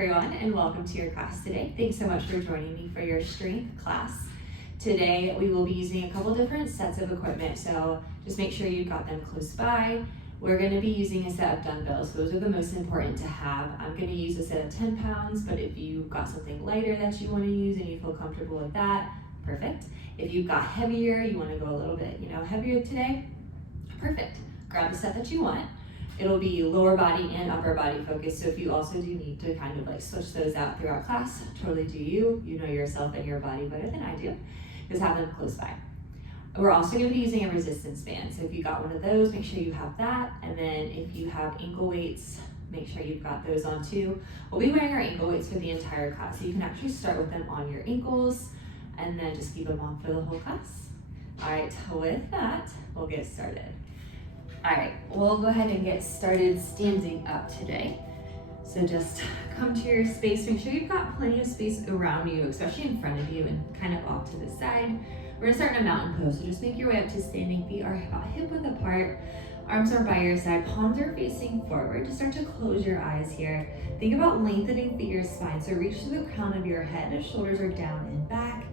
everyone, and welcome to your class today. Thanks so much for joining me for your strength class. Today we will be using a couple different sets of equipment, so just make sure you've got them close by. We're going to be using a set of dumbbells. Those are the most important to have. I'm going to use a set of 10 pounds, but if you've got something lighter that you want to use and you feel comfortable with that, perfect. If you've got heavier, you want to go a little bit, heavier today, perfect. Grab the set that you want. It'll be lower body and upper body focused, so if you also do need to kind of switch those out throughout class, totally do you. You know yourself and your body better than I do. Just have them close by. We're also going to be using a resistance band, so if you got one of those, make sure you have that, and then if you have ankle weights, make sure you've got those on too. We'll be wearing our ankle weights for the entire class, so you can actually start with them on your ankles, and then just keep them on for the whole class. All right, with that, we'll get started. All right, we'll go ahead and get started standing up today. So just come to your space. Make sure you've got plenty of space around you, especially in front of you and kind of off to the side. We're gonna start in a mountain pose, so just make your way up to standing. Feet are about hip width apart. Arms are by your side, palms are facing forward. Just start to close your eyes here. Think about lengthening through your spine. So reach to the crown of your head, the shoulders are down and back.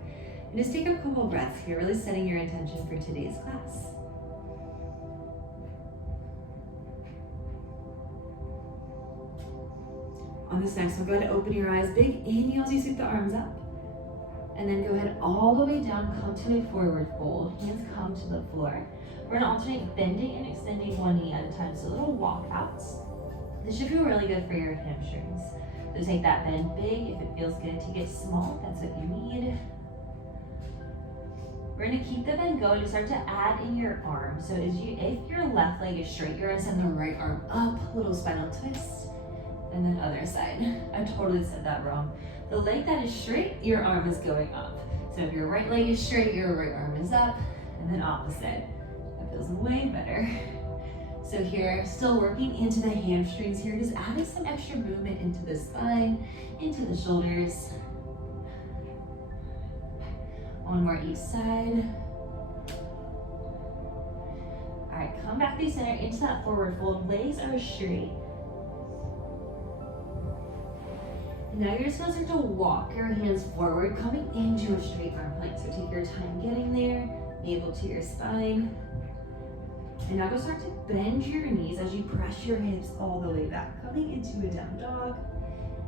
And just take a couple breaths here, really setting your intention for today's class. On this next one, go ahead and open your eyes. Big inhale as you sweep the arms up. And then go ahead all the way down, come to a forward fold. Hands come to the floor. We're gonna alternate bending and extending one knee at a time, so little walkouts. This should feel really good for your hamstrings. So take that bend big if it feels good. Take it small, that's what you need. We're gonna keep the bend going to start to add in your arm. So if your left leg is straight, you're gonna send the right arm up, little spinal twist. And then other side. I totally said that wrong. The leg that is straight, your arm is going up. So if your right leg is straight, your right arm is up, and then opposite. That feels way better. So here, still working into the hamstrings here, just adding some extra movement into the spine, into the shoulders. One more each side. All right, come back through center into that forward fold. Legs are straight. Now you're just gonna start to walk your hands forward, coming into a straight arm plank. So take your time getting there, navel to your spine. And now go start to bend your knees as you press your hips all the way back, coming into a down dog.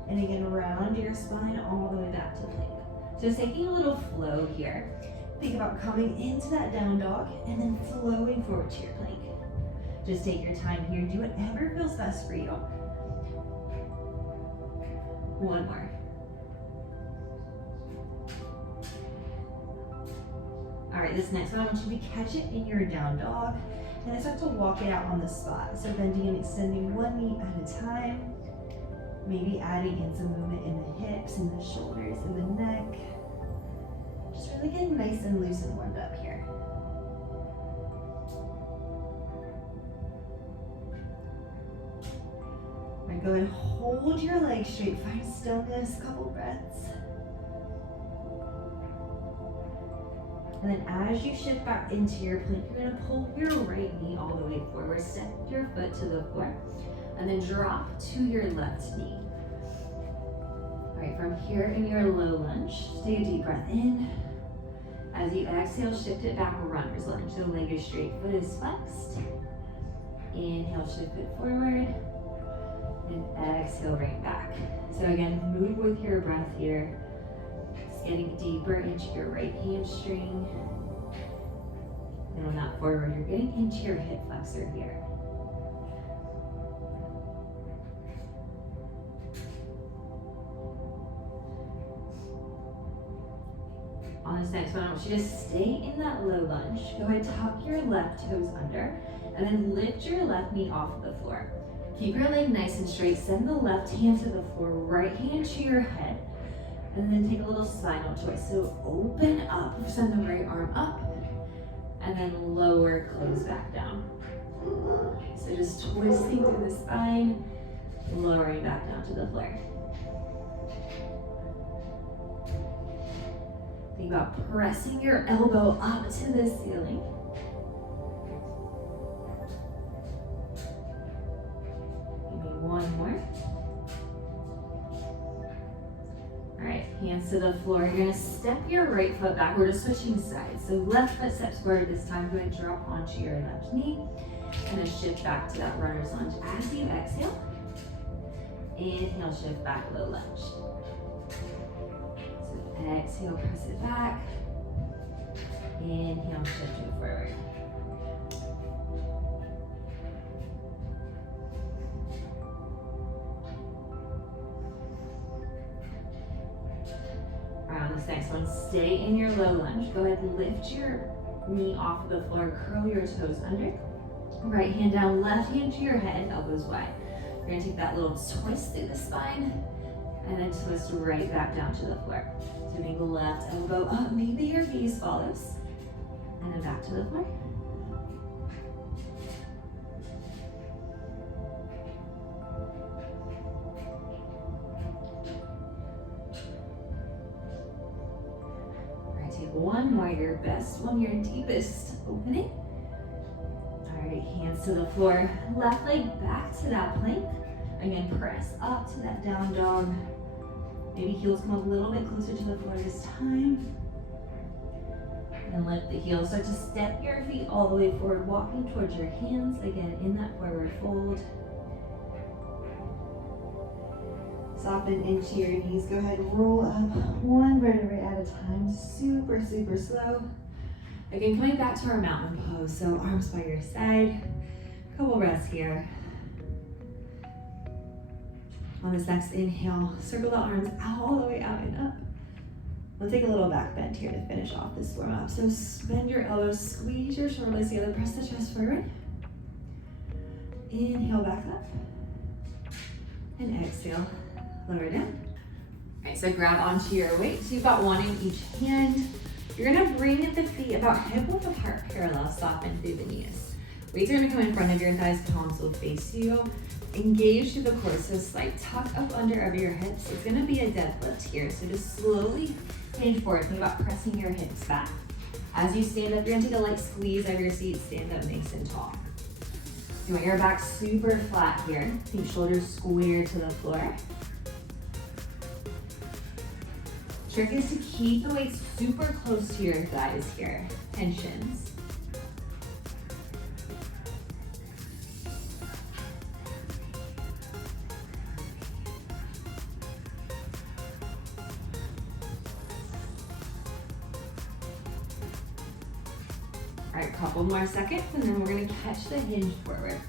And again, round your spine all the way back to plank. So just taking a little flow here. Think about coming into that down dog and then flowing forward to your plank. Just take your time here, do whatever feels best for you. One more. All right, this next one, I want you to catch it in your down dog and then start to walk it out on the spot. So bending and extending one knee at a time. Maybe adding in some movement in the hips and the shoulders and the neck. Just really getting nice and loose and warmed up here. All right, go ahead and hold your legs straight, find stillness, couple breaths. And then as you shift back into your plank, you're gonna pull your right knee all the way forward, step your foot to the floor, and then drop to your left knee. All right, from here in your low lunge, just take a deep breath in. As you exhale, shift it back, runner's lunge. So leg is straight, foot is flexed. Inhale, shift it forward. And exhale, right back. So again, move with your breath here. Just getting deeper into your right hamstring. And on that forward, you're getting into your hip flexor here. On this next one, I want you to stay in that low lunge. Go ahead, tuck your left toes under, and then lift your left knee off the floor. Keep your leg nice and straight. Send the left hand to the floor, right hand to your head, and then take a little spinal twist. So open up, send the right arm up, and then lower, close back down. So just twisting through the spine, lowering back down to the floor. Think about pressing your elbow up to the ceiling. Give me one more. hands to the floor. You're gonna step your right foot back. We're just switching sides. So left foot steps forward this time. Go ahead and drop onto your left knee. And then shift back to that runner's lunge. As you exhale, inhale, shift back, low lunge. So exhale, press it back. Inhale, shift it forward. On this next one, stay in your low lunge. Go ahead and lift your knee off of the floor, curl your toes under. Right hand down, left hand to your head, elbows wide. You're gonna take that little twist through the spine and then twist right back down to the floor. So make left elbow up, maybe your gaze follows. And then back to the floor. Take one more, your best one, your deepest opening. All right, hands to the floor, left leg back to that plank. Again, press up to that down dog. Maybe heels come a little bit closer to the floor this time. And lift the heels, start to step your feet all the way forward, walking towards your hands, again, in that forward fold. Soften into your knees. Go ahead and roll up one vertebrae at a time. Super, super slow. Again, coming back to our mountain pose. So arms by your side. Couple breaths here. On this next inhale, circle the arms all the way out and up. We'll take a little back bend here to finish off this warm up. So bend your elbows, squeeze your shoulder blades together, press the chest forward. Inhale back up. And exhale. Lower down. All right, so grab onto your weights. You've got one in each hand. You're gonna bring the feet about hip width apart, parallel, soften through the knees. Weights are gonna come in front of your thighs, palms will face you. Engage through the core, so slight tuck up under over your hips. It's gonna be a deadlift here, so just slowly hinge forward. Think about pressing your hips back. As you stand up, you're gonna take a light squeeze out of your seat, stand up nice and tall. You want your back super flat here. Keep shoulders square to the floor. Trick is to keep the weights super close to your thighs here, tensions. All right, couple more seconds, and then we're gonna catch the hinge forward.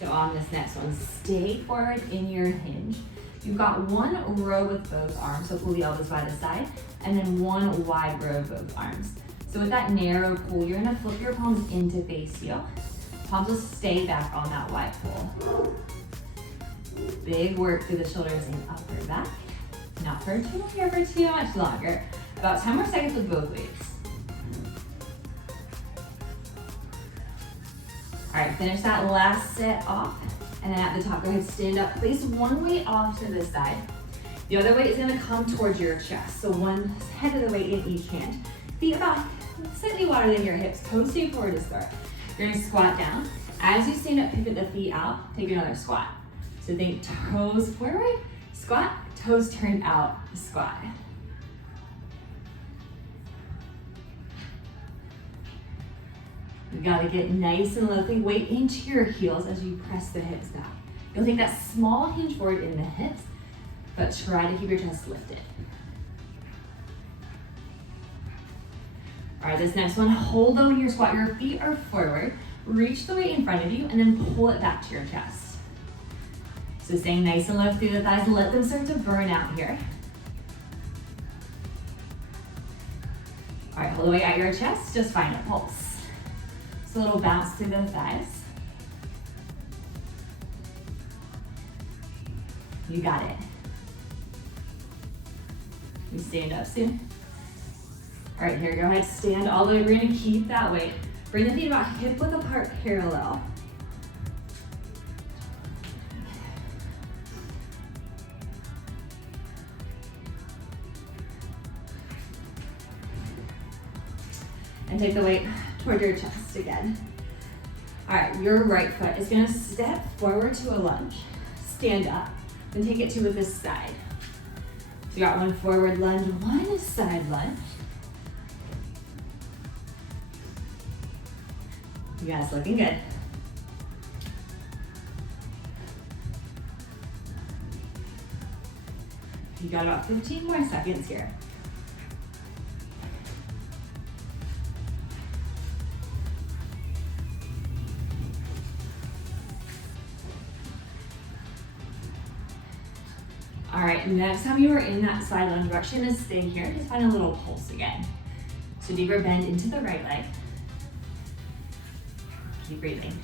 So on this next one, stay forward in your hinge. You've got one row with both arms, so pull the elbows by the side, and then one wide row of both arms. So with that narrow pull, you're gonna flip your palms into face you. Palms will stay back on that wide pull. Big work through the shoulders and upper back. Not for too much longer. About 10 more seconds with both weights. All right, finish that last set off. And then at the top, go ahead, stand up. Place one weight off to the side. The other weight is gonna come towards your chest. So one head of the weight in each hand. Feet about slightly wider than your hips. Toes stay forward to start. You're gonna squat down. As you stand up, pivot the feet out. Take another squat. So think toes forward, squat, toes turned out, squat. You gotta get nice and low. Think weight into your heels as you press the hips back. You'll take that small hinge forward in the hips, but try to keep your chest lifted. All right, this next one, hold though in your squat. Your feet are forward. Reach the weight in front of you and then pull it back to your chest. So staying nice and low through the thighs. Let them start to burn out here. All right, hold the weight at your chest. Just find a pulse. A little bounce through the thighs. You got it. You stand up soon. All right, here, go ahead, stand all the way. We're gonna keep that weight. Bring the feet about hip width apart, parallel. And take the weight toward your chest again. All right, your right foot is gonna step forward to a lunge. Stand up. Then take it to this side. So you got one forward lunge, one side lunge. You guys looking good. You got about 15 more seconds here. All right, next time you are in that side lunge, we're actually gonna stay here. Just find a little pulse again. So deeper bend into the right leg. Keep breathing.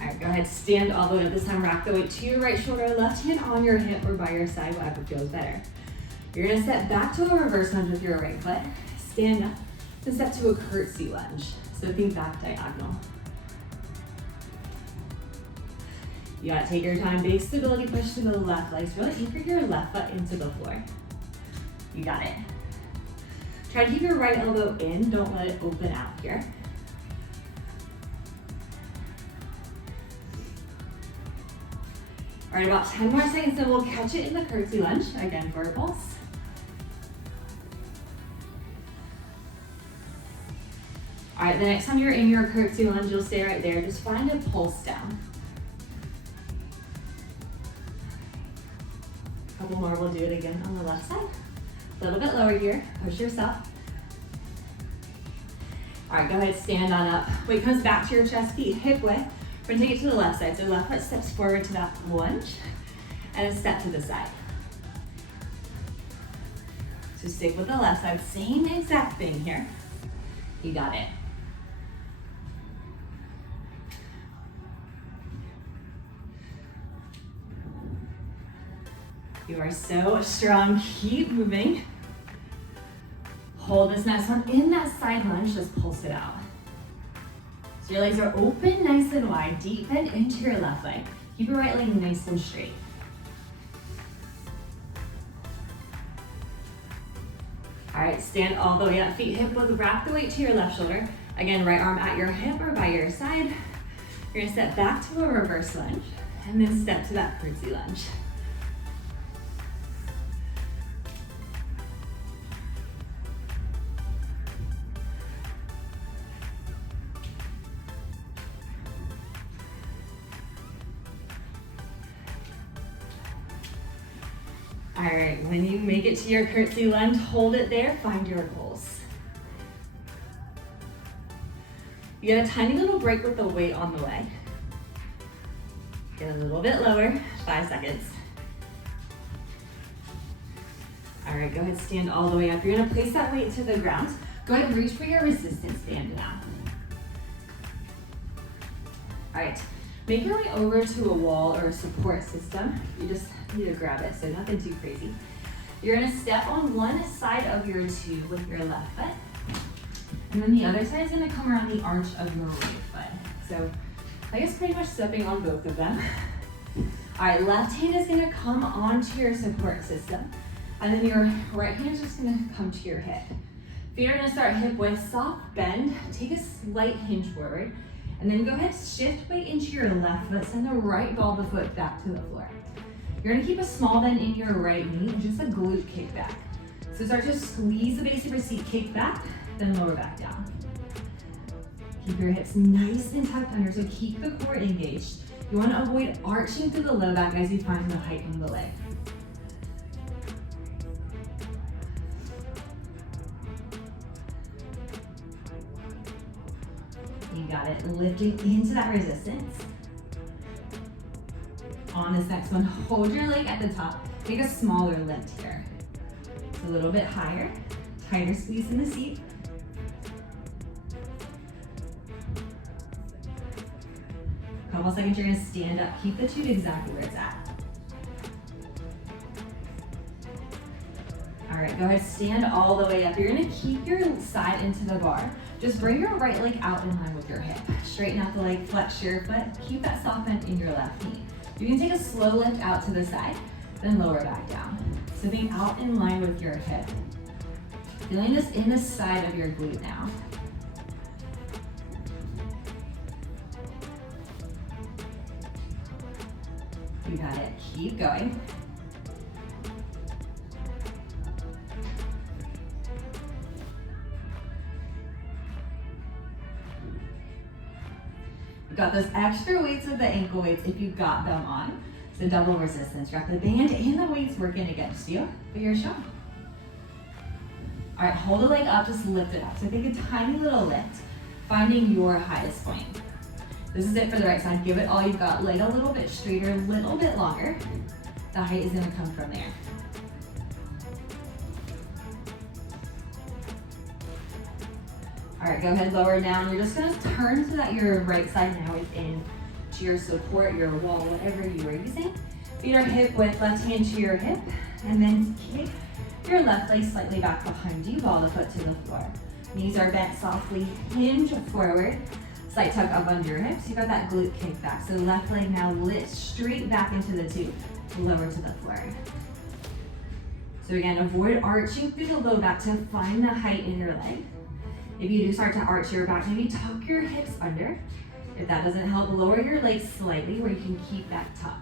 All right, go ahead, stand all the way up. This time, rack the weight to your right shoulder, left hand on your hip or by your side, whatever feels better. You're gonna step back to a reverse lunge with your right foot, stand up, then step to a curtsy lunge. So think back diagonal. You gotta take your time, big stability push to the left leg. So really anchor your left foot into the floor. You got it. Try to keep your right elbow in, don't let it open out here. All right, about 10 more seconds, then we'll catch it in the curtsy lunge, again for a pulse. All right, the next time you're in your curtsy lunge, you'll stay right there. Just find a pulse down. A couple more, we'll do it again on the left side. A little bit lower here, push yourself. All right, go ahead, stand on up. Weight comes back to your chest, feet hip width. We're gonna take it to the left side. So left foot steps forward to that lunge, and then step to the side. So stick with the left side, same exact thing here. You got it. You are so strong, keep moving. Hold this next one in that side lunge, just pulse it out. So your legs are open, nice and wide, deep bend into your left leg. Keep your right leg nice and straight. All right, stand all the way up, feet hip width, wrap the weight to your left shoulder. Again, right arm at your hip or by your side. You're gonna step back to a reverse lunge, and then step to that curtsy lunge. All right, when you make it to your curtsy lunge, hold it there, find your pulse. You get a tiny little break with the weight on the leg. Get a little bit lower, 5 seconds. All right, go ahead, stand all the way up. You're gonna place that weight to the ground. Go ahead and reach for your resistance band now. All right, make your way over to a wall or a support system. You just need to grab it, so nothing too crazy. You're gonna step on one side of your tube with your left foot, and then the other side is gonna come around the arch of your right foot. So I guess pretty much stepping on both of them. All right, left hand is gonna come onto your support system, and then your right hand is just gonna come to your hip. Feet are gonna start hip width, soft bend, take a slight hinge forward, and then go ahead, shift weight into your left foot, send the right ball of the foot back to the floor. You're gonna keep a small bend in your right knee, just a glute kick back. So start to squeeze the base of your seat, kick back, then lower back down. Keep your hips nice and tucked under, so keep the core engaged. You wanna avoid arching through the low back as you find the height of the leg. You got it, lifting into that resistance. On this next one, hold your leg at the top. Take a smaller lift here. It's a little bit higher, tighter squeeze in the seat. Couple seconds, you're gonna stand up. Keep the tube exactly where it's at. All right, go ahead, stand all the way up. You're gonna keep your side into the bar. Just bring your right leg out in line with your hip. Straighten out the leg, flex your foot. Keep that soft bend in your left knee. You can take a slow lift out to the side, then lower back down. So being out in line with your hip. Feeling this in the side of your glute now. You got it. Keep going. You got those extra weights with the ankle weights if you got them on. So double resistance. Wrap the band and the weights working against you, but you're strong. All right, hold the leg up, just lift it up. So take a tiny little lift, finding your highest point. This is it for the right side. Give it all you've got. Leg a little bit straighter, a little bit longer. The height is gonna come from there. All right, go ahead, lower down. You're just gonna turn so that your right side now is in to your support, your wall, whatever you are using. Feet are hip width, left hand to your hip, and then kick your left leg slightly back behind you, ball the foot to the floor. Knees are bent softly, hinge forward, slight tuck up under your hips. You got that glute kick back. So left leg now lifts straight back into the tube, lower to the floor. So again, avoid arching through the low back to find the height in your leg. If you do start to arch your back, maybe tuck your hips under. If that doesn't help, lower your legs slightly where you can keep that tuck.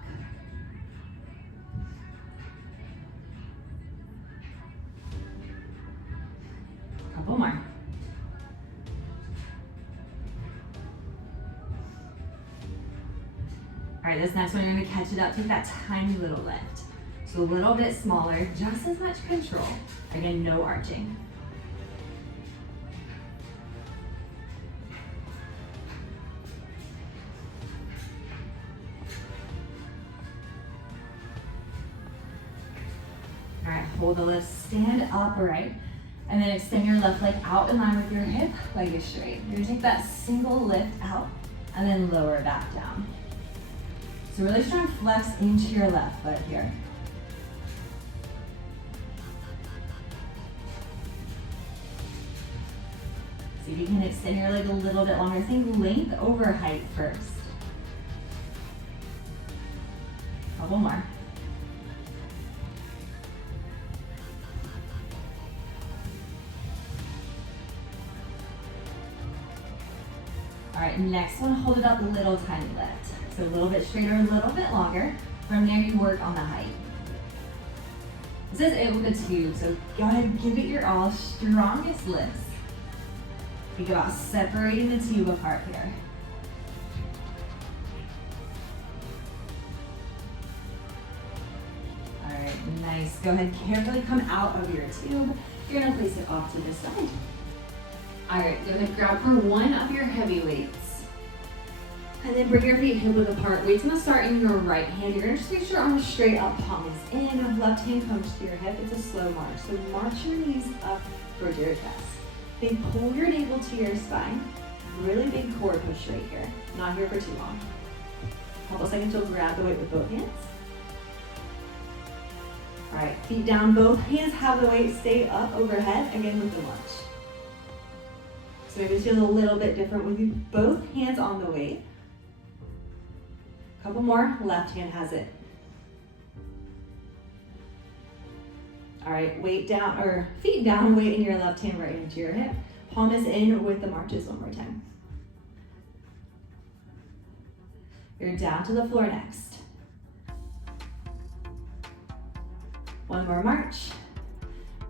Couple more. All right, this next one, you're gonna catch it up, take that tiny little lift. So a little bit smaller, just as much control. Again, no arching. All right, hold the lift, stand upright, and then extend your left leg out in line with your hip, leg is straight. You're gonna take that single lift out, and then lower it back down. So really strong flex into your left foot here. See if you can extend your leg a little bit longer. Think length over height first. Couple more. All right, next one, hold it up, little tiny lift. So a little bit straighter, a little bit longer. From there, you work on the height. This is it with the tube, so go ahead and give it your all, strongest lifts. Think about separating the tube apart here. All right, nice. Go ahead, carefully come out of your tube. You're gonna place it off to the side. All right, go ahead, grab for one of your heavy weights. And then bring your feet hip width apart. Weight's gonna start in your right hand. You're gonna just make sure your arms straight up, palm is in. Left hand comes to your hip. It's a slow march. So march your knees up towards your chest. Then pull your navel to your spine. Really big core push right here. Not here for too long. Couple seconds, you'll grab the weight with both hands. All right, feet down, both hands have the weight, stay up overhead, again with the march. So maybe it feels a little bit different with both hands on the weight. Couple more, left hand has it. All right, weight down, or feet down, weight in your left hand right into your hip. Palm is in with the marches one more time. You're down to the floor next. One more march.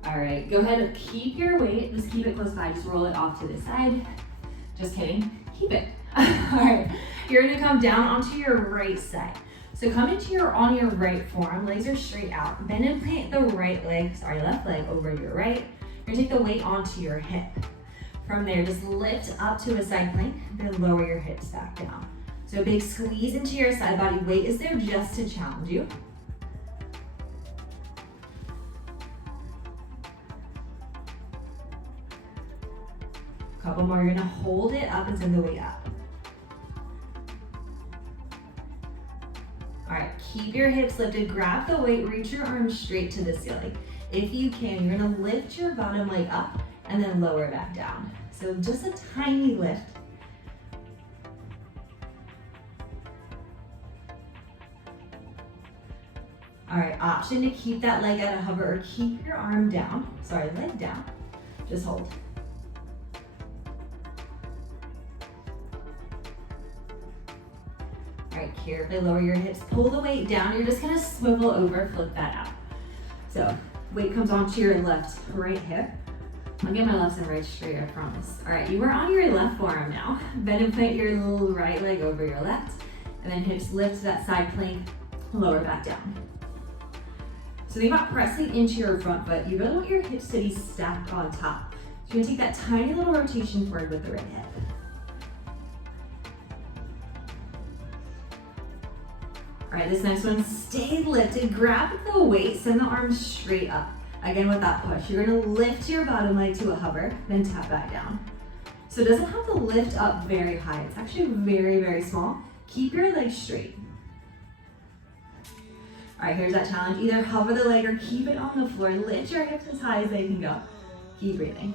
All right, go ahead, keep your weight, just keep it close by, just roll it off to the side. Just kidding, keep it. All right, you're gonna come down onto your right side. So come on your right forearm, legs are straight out. Bend and plant the left leg over your right. You're gonna take the weight onto your hip. From there, just lift up to a side plank, then lower your hips back down. So big squeeze into your side body, weight is there just to challenge you. Couple more, you're gonna hold it up and send the weight up. All right, keep your hips lifted, grab the weight, reach your arms straight to the ceiling. If you can, you're gonna lift your bottom leg up and then lower it back down. So just a tiny lift. All right, option to keep that leg at a hover or keep your leg down. Just hold. All right, Carefully lower your hips, pull the weight down. You're just gonna swivel over, flip that out. So weight comes onto your right hip. I'll get my left and right straight, I promise. All right, you are on your left forearm now. Bend and put your right leg over your left, and then hips lift to that side plank, lower back down. So think about pressing into your front foot. You really want your hips to be stacked on top. So you're gonna take that tiny little rotation forward with the right hip. All right, this next one, stay lifted. Grab the weight, send the arms straight up. Again with that push, you're gonna lift your bottom leg to a hover, then tap back down. So it doesn't have to lift up very high. It's actually very, very small. Keep your legs straight. All right, here's that challenge. Either hover the leg or keep it on the floor. Lift your hips as high as they can go. Keep breathing.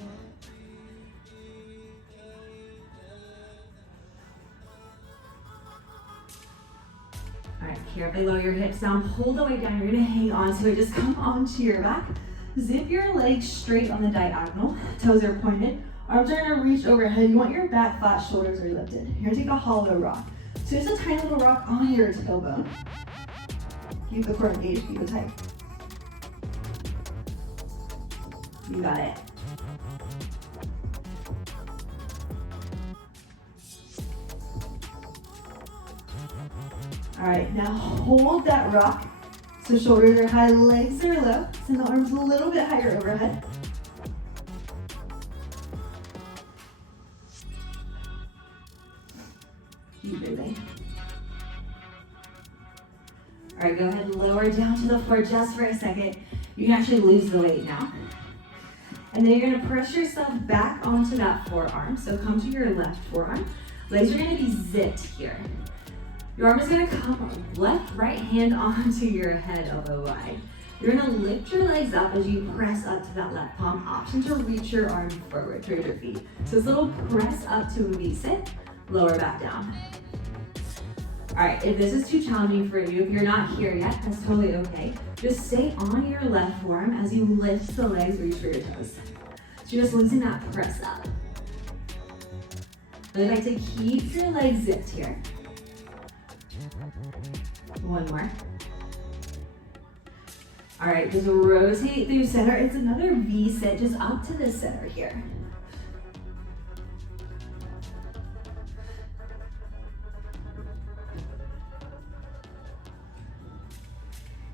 All right, carefully lower your hips down, pull the weight down. You're gonna hang on to it, just come onto your back. Zip your legs straight on the diagonal, toes are pointed, arms are gonna reach overhead. You want your back flat, shoulders are lifted. You're gonna take a hollow rock. So just a tiny little rock on your tailbone. Keep the core engaged, keep it tight. You got it. All right, now hold that rock. So shoulders are high, legs are low. Send the arms a little bit higher overhead. Keep breathing. All right, go ahead and lower down to the floor just for a second. You can actually lose the weight now. And then you're gonna press yourself back onto that forearm. So come to your left forearm. Legs are gonna be zipped here. Your arm is gonna come left, right hand onto your head, elbow wide. You're gonna lift your legs up as you press up to that left palm. Option to reach your arm forward towards your feet. So this little press up to a V-sit, lower back down. All right, if this is too challenging for you, if you're not here yet, that's totally okay. Just stay on your left forearm as you lift the legs, reach for your toes. So you're just losing that press up. Really like to keep your legs zipped here. One more. All right, just rotate through center. It's another V-sit, just up to the center here.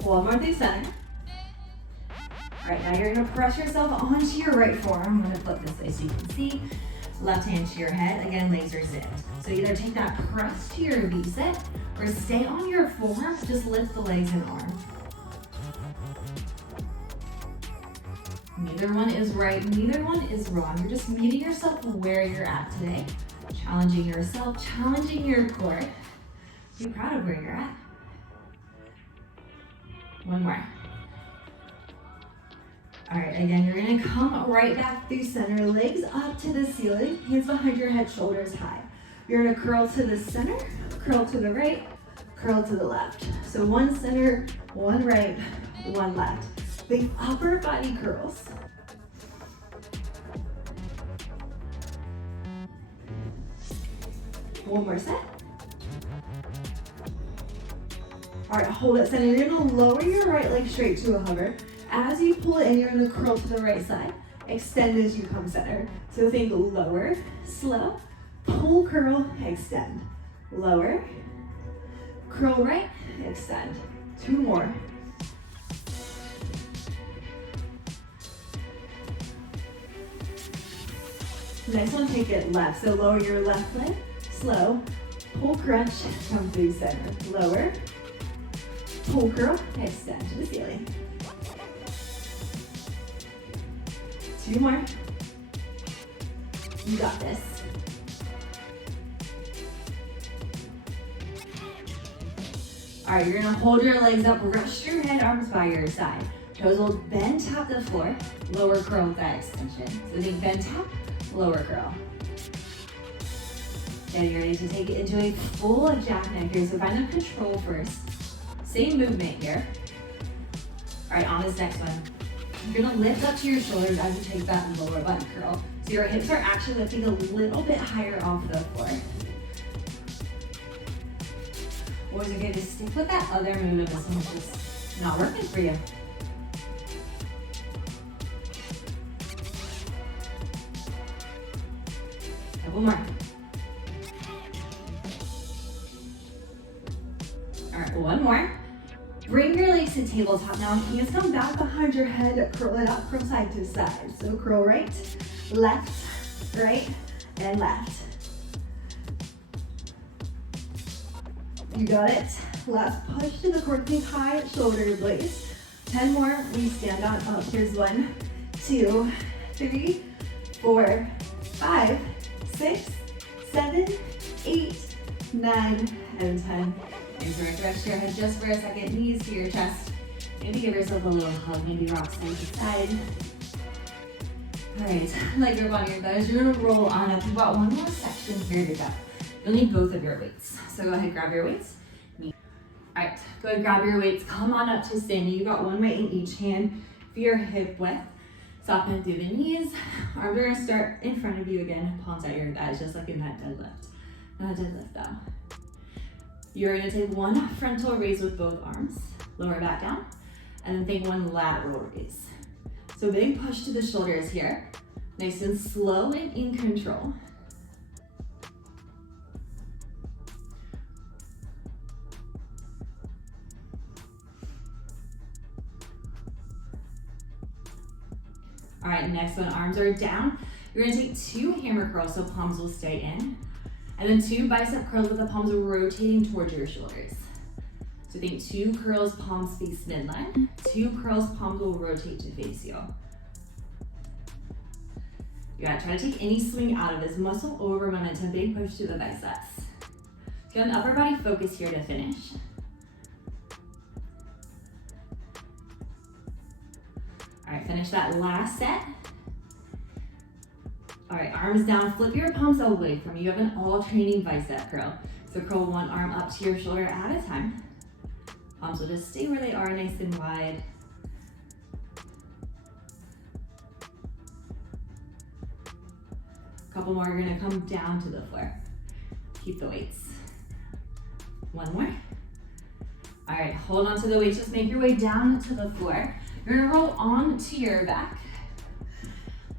One more through center. All right, now you're gonna press yourself onto your right forearm. I'm gonna flip this way so you can see. Left hand to your head. Again, legs are zipped. So either take that press to your V-sit or stay on your forearm, just lift the legs and arms. Neither one is right, neither one is wrong. You're just meeting yourself where you're at today. Challenging yourself, challenging your core. Be proud of where you're at. One more. All right, again, you're gonna come right back through center, legs up to the ceiling, hands behind your head, shoulders high. You're gonna curl to the center, curl to the right, curl to the left. So one center, one right, one left. Think upper body curls. One more set. All right, hold it center. You're gonna lower your right leg straight to a hover. As you pull it in, you're gonna curl to the right side. Extend as you come center. So think lower, slow, pull, curl, extend. Lower, curl right, extend. Two more. Next one, take it left. So lower your left leg, slow, pull, crunch, come through center. Lower, pull, curl, extend to the ceiling. Two more. You got this. All right, you're gonna hold your legs up, rest your head, arms by your side. Toes will bend, tap the floor, lower curl with that extension. So think bend, tap, lower curl. Then you're ready to take it into a full jackknife here. So find the control first. Same movement here. All right, on this next one. You're gonna lift up to your shoulders as you take that lower button curl. So your hips are actually lifting a little bit higher off the floor. Or is it okay to stick with that other move if this one's just not working for you? Couple more. All right, one more. Bring your legs to tabletop now. Hands come back behind your head, curl it up from side to side. So curl right, left, right, and left. You got it. Last push to the core, think high, shoulder blades. 10 more, we stand on up. Here's 1, 2, 3, 4, 5, 6, 7, 8, 9, and 10. And stretch your head just for a second, knees to your chest. Maybe give yourself a little hug, maybe rock side to side. All right, leg grip on your thighs. You're gonna roll on up. We've got one more section here to go. You'll need both of your weights. So go ahead, grab your weights. All right, go ahead, grab your weights. Come on up to standing. You got one weight in each hand for your hip width. Soften through the knees. Arms are gonna start in front of you again. Palms at your thighs, just like in that deadlift. Not a deadlift though. You're gonna take one frontal raise with both arms. Lower back down. And then take one lateral raise. So big push to the shoulders here. Nice and slow and in control. All right, next one, arms are down. You're gonna take 2 hammer curls so palms will stay in. And then 2 bicep curls with the palms rotating towards your shoulders. So think 2 curls, palms face midline. 2 curls, palms will rotate to face you. You gotta try to take any swing out of this. Muscle over momentum, big push to the biceps. Get an upper body focus here to finish. All right, finish that last set. All right, arms down, flip your palms away from you. You have an alternating bicep curl. So curl one arm up to your shoulder at a time. Palms will just stay where they are, nice and wide. Couple more, you're gonna come down to the floor. Keep the weights. One more. All right, hold on to the weights, just make your way down to the floor. You're gonna roll onto your back.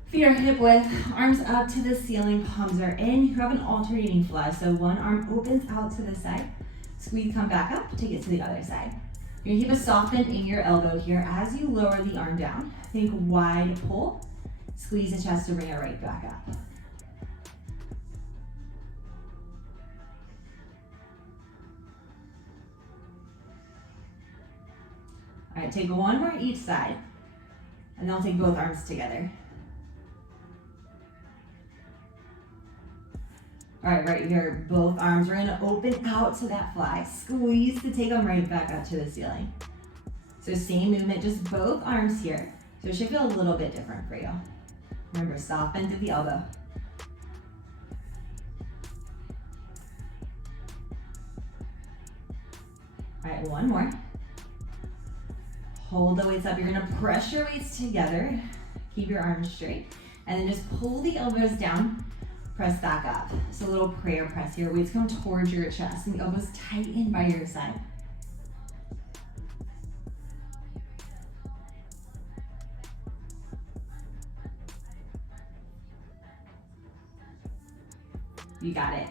Feet are hip width, arms up to the ceiling, palms are in. You have an alternating fly, so one arm opens out to the side. Squeeze, come back up, take it to the other side. You're gonna keep a soft bend in your elbow here as you lower the arm down. Think wide pull. Squeeze the chest to bring it right back up. All right, take one more each side, and then I'll take both arms together. All right, right here, both arms. We're gonna open out to that fly. Squeeze to take them right back up to the ceiling. So same movement, just both arms here. So it should feel a little bit different for you. Remember, soft bend to the elbow. All right, one more. Hold the weights up. You're gonna press your weights together. Keep your arms straight. And then just pull the elbows down. Press back up. So a little prayer press here. Weights come towards your chest and the elbows tighten by your side. You got it.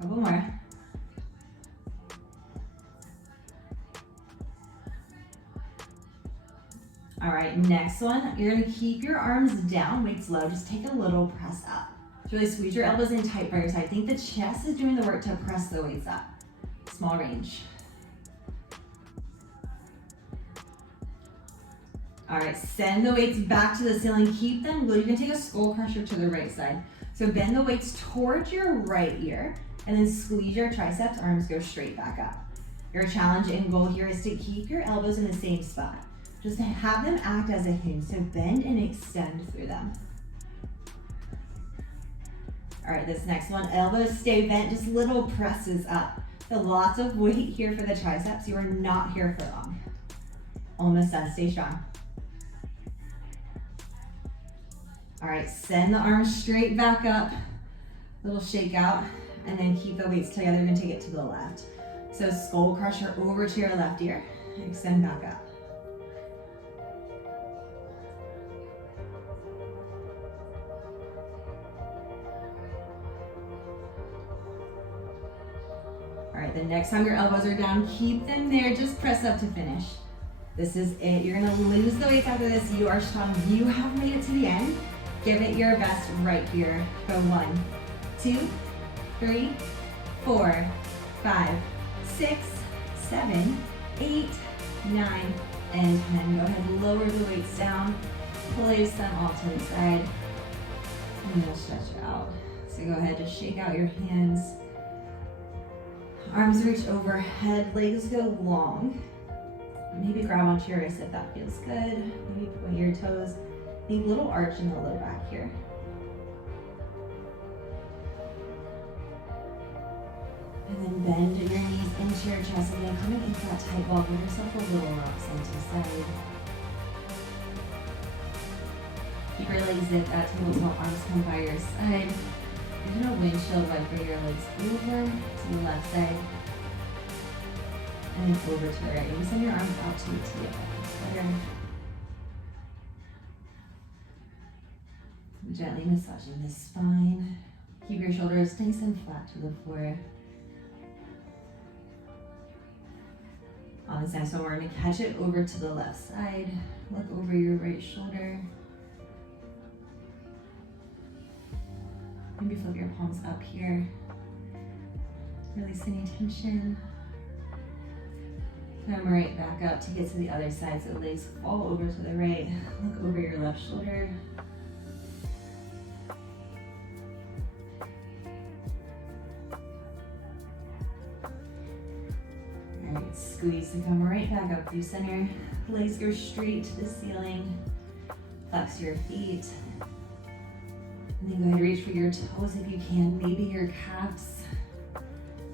Couple more. All right, next one. You're gonna keep your arms down, weights low. Just take a little press up. So really squeeze your elbows in tight by your side. Think the chest is doing the work to press the weights up. Small range. All right, send the weights back to the ceiling. Keep them low. You can take a skull crusher to the right side. So bend the weights towards your right ear and then squeeze your triceps. Arms go straight back up. Your challenge and goal here is to keep your elbows in the same spot. Just to have them act as a hinge. So bend and extend through them. All right, this next one, elbows stay bent, just little presses up. So lots of weight here for the triceps. You are not here for long. Almost done, stay strong. All right, send the arms straight back up. Little shake out, and then keep the weights together. You're gonna take it to the left. So skull crusher over to your left ear. Extend back up. All right, the next time your elbows are down, keep them there, just press up to finish. This is it. You're gonna lose the weights after this. You are strong. You have made it to the end. Give it your best right here. Go 1, 2, 3, 4, 5, 6, 7, 8, 9, and 10. Go ahead and lower the weights down. Place them off to the side. And you'll stretch out. So go ahead, just shake out your hands. Arms reach overhead, legs go long. Maybe grab onto your wrist if that feels good. Maybe point your toes. Think a little arch in the low back here. And then bend your knees into your chest. And then coming into that tight ball, give yourself a little rock side to side. Keep your legs zipped at tabletop, arms come by your side. You're gonna windshield right for your legs over to the left side. And then over to the right. Maybe send your arms out to the T. Better. Gently massaging the spine. Keep your shoulders nice and flat to the floor. On this next one, we're going to catch it over to the left side. Look over your right shoulder. Maybe flip your palms up here. Release any tension. Come right back up to get to the other side so the legs fall over to the right. Look over your left shoulder. Alright, squeeze to come right back up through center. Legs go straight to the ceiling. Flex your feet. And then go ahead and reach for your toes if you can, maybe your calves.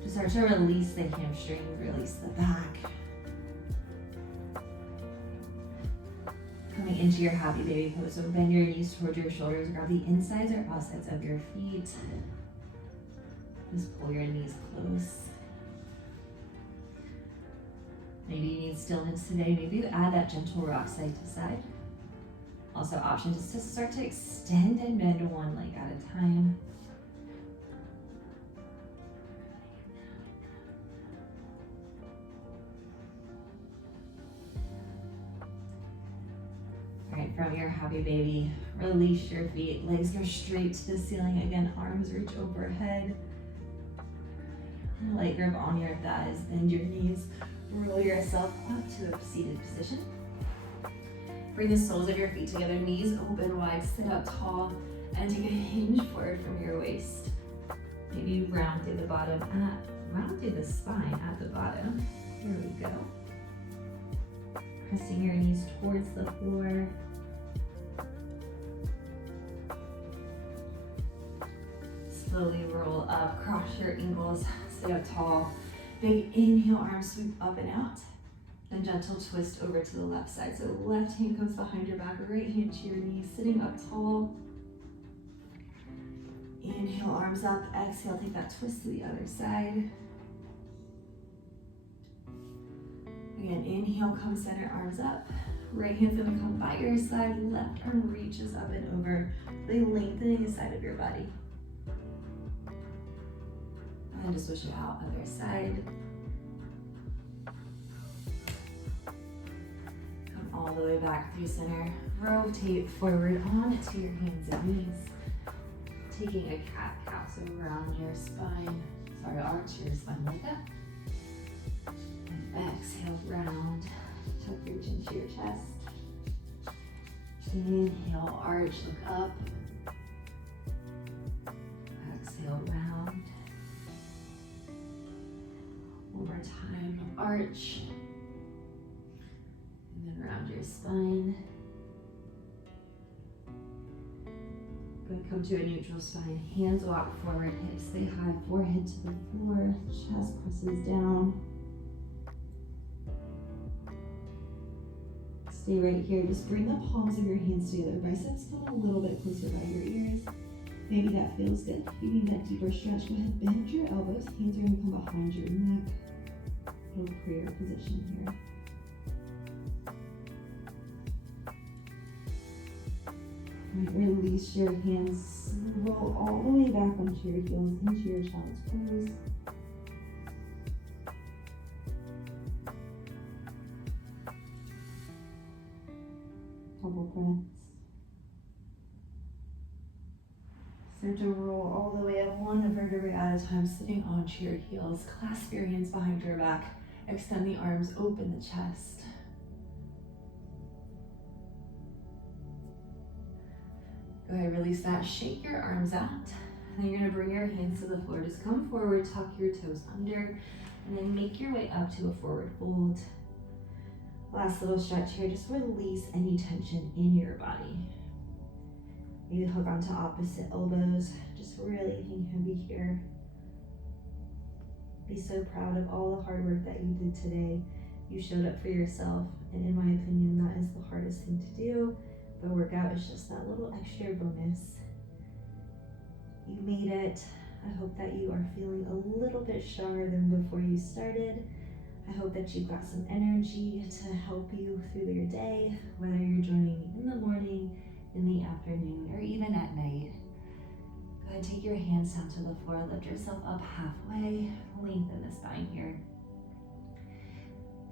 Just start to release the hamstring, release the back. Coming into your happy baby pose, so bend your knees towards your shoulders, grab the insides or outsides of your feet. Just pull your knees close. Maybe you need stillness today, maybe you add that gentle rock side to side. Also option just to start to extend and bend one leg at a time. All right, from your happy baby, release your feet. Legs go straight to the ceiling. Again, arms reach overhead. Light grip on your thighs, bend your knees. Roll yourself up to a seated position. Bring the soles of your feet together, knees open wide, sit up tall, and take a hinge forward from your waist. Maybe round through the bottom, round through the spine at the bottom. Here we go. Pressing your knees towards the floor. Slowly roll up, cross your ankles, sit up tall. Big inhale, arms sweep up and out. Then gentle twist over to the left side. So left hand comes behind your back, right hand to your knees, sitting up tall. Inhale, arms up. Exhale, take that twist to the other side. Again, inhale, come center, arms up. Right hand's gonna come by your side. Left arm reaches up and over, really lengthening the side of your body. And just switch it out, other side. Come all the way back through center. Rotate forward onto your hands and knees. Taking a cat-cow, so around your spine. Sorry, arch your spine like that. And exhale, round. Tuck your chin to your chest. Inhale, arch, look up. Exhale, round. Over time, arch. And then round your spine. Good, come to a neutral spine. Hands walk forward, hips stay high, forehead to the floor, chest presses down. Stay right here. Just bring the palms of your hands together. Biceps come a little bit closer by your ears. Maybe that feels good. If you need that deeper stretch, go ahead, bend your elbows. Hands are gonna come behind your neck. little prayer position here. Release your hands, roll all the way back onto your heels into your child's pose. Couple breaths. Start to roll all the way up one vertebrae at a time, sitting onto your heels. Clasp your hands behind your back. Extend the arms, open the chest. Go ahead, release that. Shake your arms out. And then you're gonna bring your hands to the floor. Just come forward, tuck your toes under, and then make your way up to a forward fold. Last little stretch here, just release any tension in your body. Maybe hook onto opposite elbows. Just really hang heavy here. Be so proud of all the hard work that you did today. You showed up for yourself, and in my opinion, that is the hardest thing to do. The workout is just that little extra bonus. You made it. I hope that you are feeling a little bit stronger than before you started. I hope that you've got some energy to help you through your day, whether you're joining me in the morning, in the afternoon, or even at night. Go ahead, take your hands down to the floor, lift yourself up halfway, lengthen the spine here.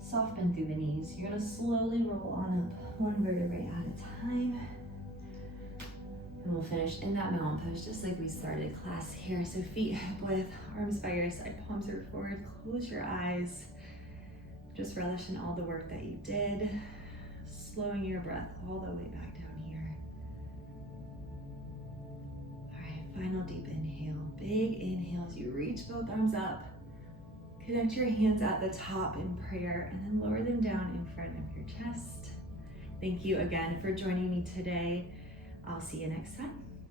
Soft bend through the knees. You're gonna slowly roll on up one vertebrae at a time. And we'll finish in that mountain pose just like we started class here. So feet hip width, arms by your side, palms are forward, close your eyes. Just relish in all the work that you did. Slowing your breath all the way back down here. All right, final deep inhale. Big inhale as you reach both arms up. Connect your hands at the top in prayer and then lower them down in front of your chest. Thank you again for joining me today. I'll see you next time.